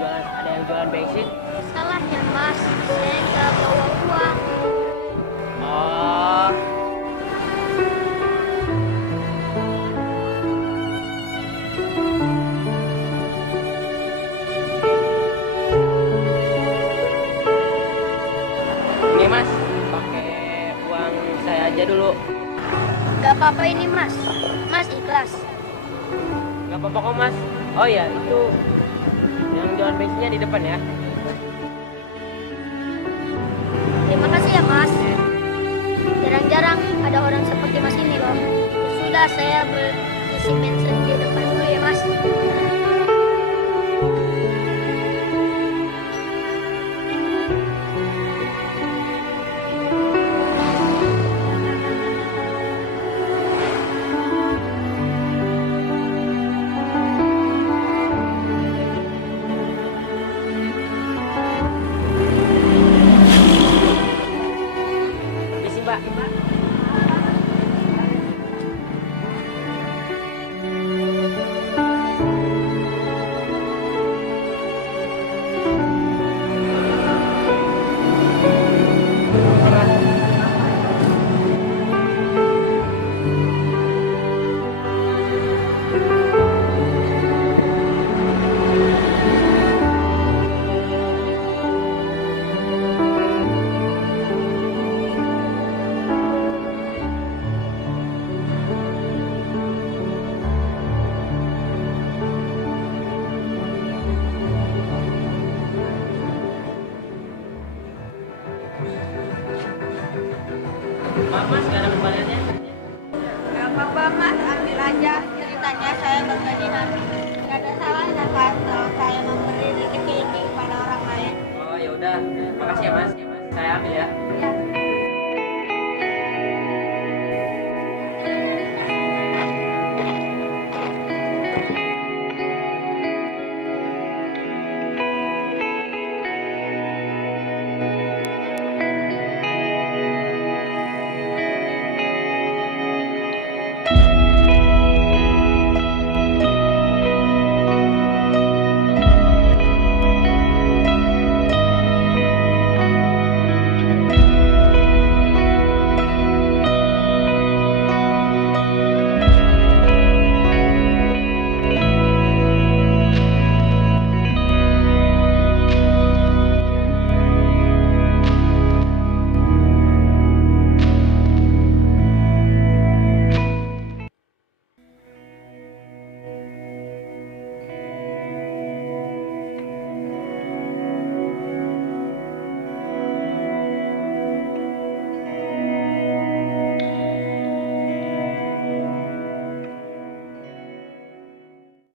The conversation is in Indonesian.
ada yang jualan bensin? Salah ya mas, saya nggak bawa uang. Oh, ini mas, pakai uang saya aja dulu. Nggak apa-apa ini mas, mas ikhlas. Nggak apa-apa kok mas. Oh ya, itu yang jualan bensinnya di depan ya. Terima kasih ya mas. Jarang-jarang ada orang seperti mas ini loh. Sudah saya berisi bensin di depan dulu ya mas. Misi mbak. Maaf mas, nggak ada kembaliannya. Gak apa-apa mas, ambil aja. Ceritanya saya berkeinginan. Gak ada salahnya kan kalau saya memberi rezeki ini kepada orang lain. Oh ya udah, makasih ya mas. Saya ambil ya.